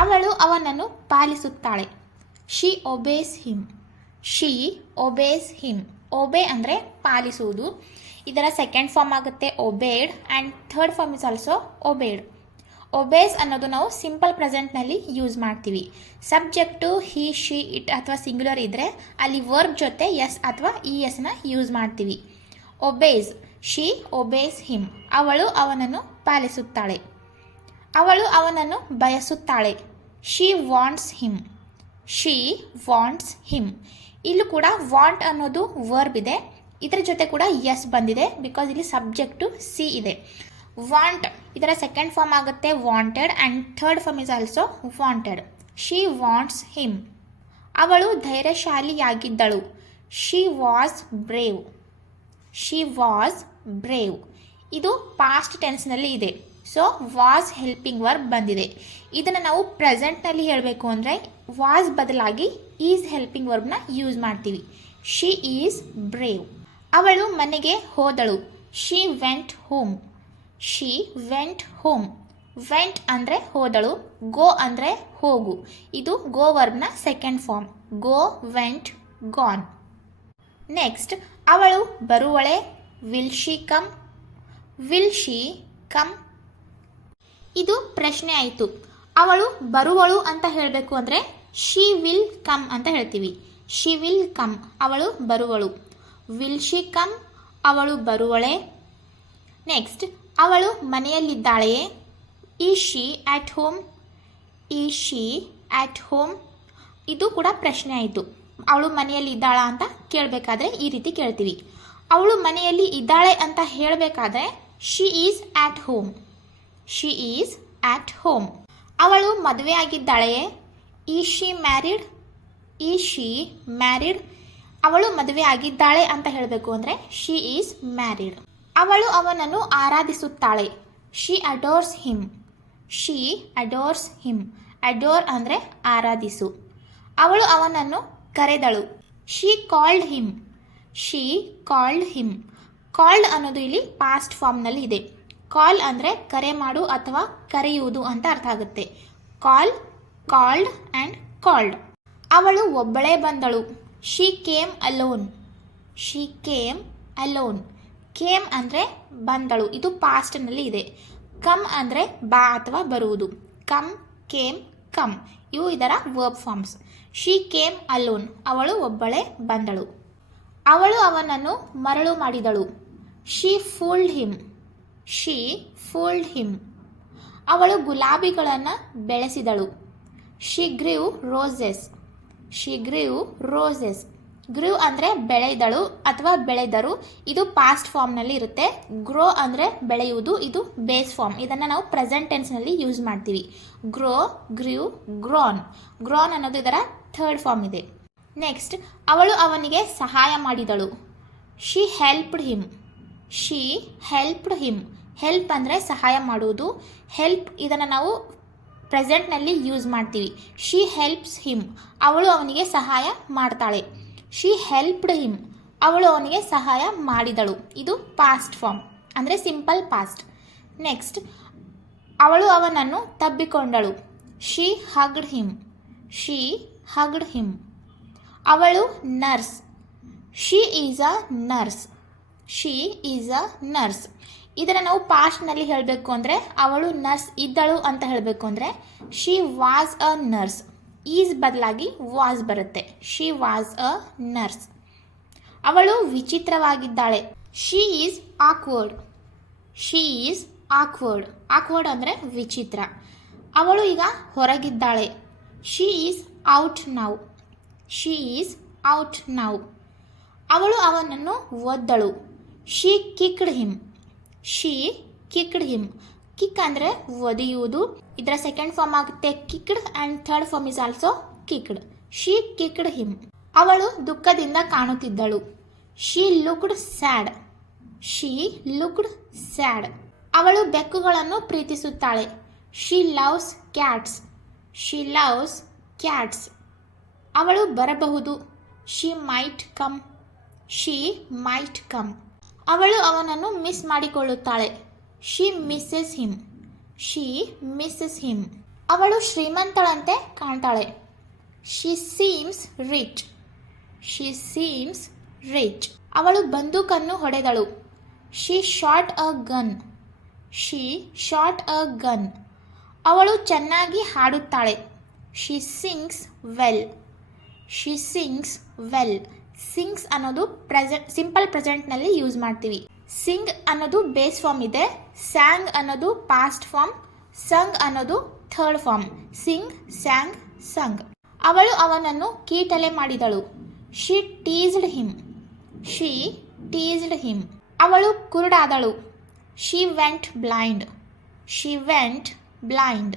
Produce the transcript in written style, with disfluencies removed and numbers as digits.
ಅವಳು ಅವನನ್ನು ಪಾಲಿಸುತ್ತಾಳೆ. She obeys him. She obeys him. Obey ಅಂದರೆ ಪಾಲಿಸುವುದು. ಇದರ ಸೆಕೆಂಡ್ ಫಾರ್ಮ್ ಆಗುತ್ತೆ obeyed and third form is also obeyed. Obeys ಅನ್ನೋದು ನಾವು ಸಿಂಪಲ್ ಪ್ರೆಸೆಂಟ್ನಲ್ಲಿ ಯೂಸ್ ಮಾಡ್ತೀವಿ. ಸಬ್ಜೆಕ್ಟು ಹಿ ಶಿ ಇಟ್ ಅಥವಾ ಸಿಂಗ್ಯುಲರ್ ಇದ್ದರೆ ಅಲ್ಲಿ ವರ್ಬ್ ಜೊತೆ ಎಸ್ ಅಥವಾ ಇ ಎಸ್ನ ಯೂಸ್ ಮಾಡ್ತೀವಿ. ಒಬೇಸ್. She obeys him. ಅವಳು ಅವನನ್ನು ಪಾಲಿಸುತ್ತಾಳೆ. ಅವಳು ಅವನನ್ನು ಬಯಸುತ್ತಾಳೆ. She wants him. She wants him. ಇಲ್ಲೂ ಕೂಡ ವಾಂಟ್ ಅನ್ನೋದು ವರ್ಬ್ ಇದೆ. ಇದರ ಜೊತೆ ಕೂಡ ಎಸ್ ಬಂದಿದೆ ಬಿಕಾಸ್ ಇಲ್ಲಿ ಸಬ್ಜೆಕ್ಟು ಸಿ ಇದೆ. ವಾಂಟ್ ಇದರ ಸೆಕೆಂಡ್ ಫಾರ್ಮ್ ಆಗುತ್ತೆ wanted and third form is also wanted. She wants him. ಅವಳು ಧೈರ್ಯಶಾಲಿಯಾಗಿದ್ದಳು. She was brave. She was brave. ಇದು ಪಾಸ್ಟ್ ಟೆನ್ಸ್ನಲ್ಲಿ ಇದೆ. ಸೊ ವಾಸ್ ಹೆಲ್ಪಿಂಗ್ ವರ್ಬ್ ಬಂದಿದೆ. ಇದನ್ನು ನಾವು ಪ್ರೆಸೆಂಟ್ನಲ್ಲಿ ಹೇಳಬೇಕು ಅಂದರೆ ವಾಸ್ ಬದಲಾಗಿ ಈಸ್ ಹೆಲ್ಪಿಂಗ್ ವರ್ಬ್ನ ಯೂಸ್ ಮಾಡ್ತೀವಿ. She is brave. ಅವಳು ಮನೆಗೆ ಹೋದಳು. She went home. She went home. Went ಅಂದರೆ ಹೋದಳು. ಗೋ ಅಂದರೆ ಹೋಗು. ಇದು ಗೋ ವರ್ಬ್ನ second form. Go, went, gone. Next ಅವಳು ಬರುವಳೆ. Will she come. Will she come. ಇದು ಪ್ರಶ್ನೆ ಆಯಿತು. ಅವಳು ಬರುವಳು ಅಂತ ಹೇಳಬೇಕು ಅಂದರೆ ಶಿ ವಿಲ್ ಕಮ್ ಅಂತ ಹೇಳ್ತೀವಿ. She will come. ಅವಳು ಬರುವಳು. Will she come. ಅವಳು ಬರುವಳೆ. ನೆಕ್ಸ್ಟ್ ಅವಳು ಮನೆಯಲ್ಲಿದ್ದಾಳೆಯೇ. Is she at home. Is she at home. ಇದು ಕೂಡ ಪ್ರಶ್ನೆ ಆಯಿತು. ಅವಳು ಮನೆಯಲ್ಲಿ ಇದ್ದಾಳಾ ಅಂತ ಕೇಳಬೇಕಾದ್ರೆ ಈ ರೀತಿ ಕೇಳ್ತೀವಿ. ಅವಳು ಮನೆಯಲ್ಲಿ ಇದ್ದಾಳೆ ಅಂತ ಹೇಳಬೇಕಾದ್ರೆ she is at home. She is at home. ಅವಳು ಮದುವೆ ಆಗಿದ್ದಾಳೆಯೇ. Is she married. Is she married. ಅವಳು ಮದುವೆ ಆಗಿದ್ದಾಳೆ ಅಂತ ಹೇಳಬೇಕು ಅಂದರೆ ಶಿ ಈಸ್ ಮ್ಯಾರಿಡ್. ಅವಳು ಅವನನ್ನು ಆರಾಧಿಸುತ್ತಾಳೆ. She adores him. She adores him. Adore ಅಂದರೆ ಆರಾಧಿಸು. ಅವಳು ಅವನನ್ನು ಕರೆದಳು. She called him. She called him. Called ಅನ್ನೋದು ಇಲ್ಲಿ ಪಾಸ್ಟ್ ಫಾರ್ಮ್ನಲ್ಲಿ ಇದೆ. ಕಾಲ್ ಅಂದರೆ ಕರೆ ಮಾಡು ಅಥವಾ ಕರೆಯುವುದು ಅಂತ ಅರ್ಥ ಆಗುತ್ತೆ. ಕಾಲ್, ಕಾಲ್ಡ್ ಆ್ಯಂಡ್ ಕಾಲ್ಡ್. ಅವಳು ಒಬ್ಬಳೇ ಬಂದಳು. She came alone. She came alone. Came ಅಂದರೆ ಬಂದಳು. ಇದು ಪಾಸ್ಟ್ನಲ್ಲಿ ಇದೆ. ಕಮ್ ಅಂದರೆ ಬಾ ಅಥವಾ ಬರುವುದು. ಕಮ್, ಕೇಮ್, ಕಮ್ ಇವು ಇದರ verb forms. She came alone. ಅವಳು ಒಬ್ಬಳೇ ಬಂದಳು. ಅವಳು ಅವನನ್ನು ಮರಳು ಮಾಡಿದಳು. She fooled him. She fooled him. ಅವಳು ಗುಲಾಬಿಗಳನ್ನು ಬೆಳೆಸಿದಳು. She grew roses. She grew roses. Grew ಅಂದರೆ ಬೆಳೆದಳು ಅಥವಾ ಬೆಳೆದರು. ಇದು ಪಾಸ್ಟ್ ಫಾರ್ಮ್ನಲ್ಲಿ ಇರುತ್ತೆ. ಗ್ರೋ ಅಂದರೆ ಬೆಳೆಯುವುದು. ಇದು ಬೇಸ್ ಫಾರ್ಮ್. ಇದನ್ನು ನಾವು ಪ್ರೆಸೆಂಟ್ ಟೆನ್ಸ್ನಲ್ಲಿ ಯೂಸ್ ಮಾಡ್ತೀವಿ. Grow, grew, grown. ಗ್ರೋನ್ ಅನ್ನೋದು ಇದರ ಥರ್ಡ್ ಫಾರ್ಮ್ ಇದೆ. ನೆಕ್ಸ್ಟ್ ಅವಳು ಅವನಿಗೆ ಸಹಾಯ ಮಾಡಿದಳು. She helped him. She helped him. Help ಅಂದರೆ ಸಹಾಯ ಮಾಡುವುದು. ಹೆಲ್ಪ್ ಇದನ್ನು ನಾವು ಪ್ರೆಸೆಂಟ್ನಲ್ಲಿ ಯೂಸ್ ಮಾಡ್ತೀವಿ. She helps him. ಅವಳು ಅವನಿಗೆ ಸಹಾಯ ಮಾಡ್ತಾಳೆ. She helped him. ಅವಳು ಅವನಿಗೆ ಸಹಾಯ ಮಾಡಿದಳು. ಇದು ಪಾಸ್ಟ್ ಫಾರ್ಮ್ ಅಂದರೆ ಸಿಂಪಲ್ ಪಾಸ್ಟ್. ನೆಕ್ಸ್ಟ್ ಅವಳು ಅವನನ್ನು ತಬ್ಬಿಕೊಂಡಳು. She hugged him. She hugged him. ಅವಳು nurse. She is a nurse. She is a nurse. ಇದನ್ನು ನಾವು ಪಾಸ್ಟ್ನಲ್ಲಿ ಹೇಳಬೇಕು ಅಂದರೆ ಅವಳು ನರ್ಸ್ ಇದ್ದಳು ಅಂತ ಹೇಳಬೇಕು ಅಂದರೆ she was a nurse. Is ಬದಲಾಗಿ ವಾಸ್ ಬರುತ್ತೆ. She was a nurse. ಅವಳು ವಿಚಿತ್ರವಾಗಿದ್ದಾಳೆ. She is awkward. She is awkward. Awkward ಅಂದರೆ ವಿಚಿತ್ರ. ಅವಳು ಈಗ ಹೊರಗಿದ್ದಾಳೆ. She is out now. She is out now. ಅವಳು ಅವನನ್ನು ಒದ್ದಳು. She kicked him. She kicked him. Kick ಅಂದರೆ ಒದೆಯುವುದು. ಇದರ ಸೆಕೆಂಡ್ ಫಾರ್ಮ್ ಆಗುತ್ತೆ kicked and third form is also kicked. She kicked him. ಅವಳು ದುಃಖದಿಂದ ಕಾಣುತ್ತಿದ್ದಳು. She looked sad. She looked sad. ಅವಳು ಬೆಕ್ಕುಗಳನ್ನು ಪ್ರೀತಿಸುತ್ತಾಳೆ. She loves cats. She loves cats. ಅವಳು ಬರಬಹುದು. She might come. She might come. ಅವಳು ಅವನನ್ನು ಮಿಸ್ ಮಾಡಿಕೊಳ್ಳುತ್ತಾಳೆ. She misses him. She misses him. ಅವಳು ಶ್ರೀಮಂತಳಂತೆ ಕಾಣ್ತಾಳೆ. She seems rich. She seems rich. ಅವಳು ಬಂದೂಕನ್ನು ಹೊಡೆದಳು. She shot a gun. She shot a gun. ಅವಳು ಚೆನ್ನಾಗಿ ಹಾಡುತ್ತಾಳೆ. She sings well. She sings well. Sings ಅನ್ನೋದು ಸಿಂಪಲ್ ಪ್ರೆಸೆಂಟ್ನಲ್ಲಿ ಯೂಸ್ ಮಾಡ್ತೀವಿ. ಸಿಂಗ್ ಅನ್ನೋದು ಬೇಸ್ ಫಾರ್ಮ್ ಇದೆ. ಸ್ಯಾಂಗ್ ಅನ್ನೋದು ಪಾಸ್ಟ್ ಫಾರ್ಮ್. ಸಂಗ್ ಅನ್ನೋದು third form. Sing, sang, sung. ಅವಳು ಅವನನ್ನು ಕೀಟಲೆ ಮಾಡಿದಳು. She teased him. She teased him. ಅವಳು ಕುರುಡಾದಳು. She went blind. She went blind.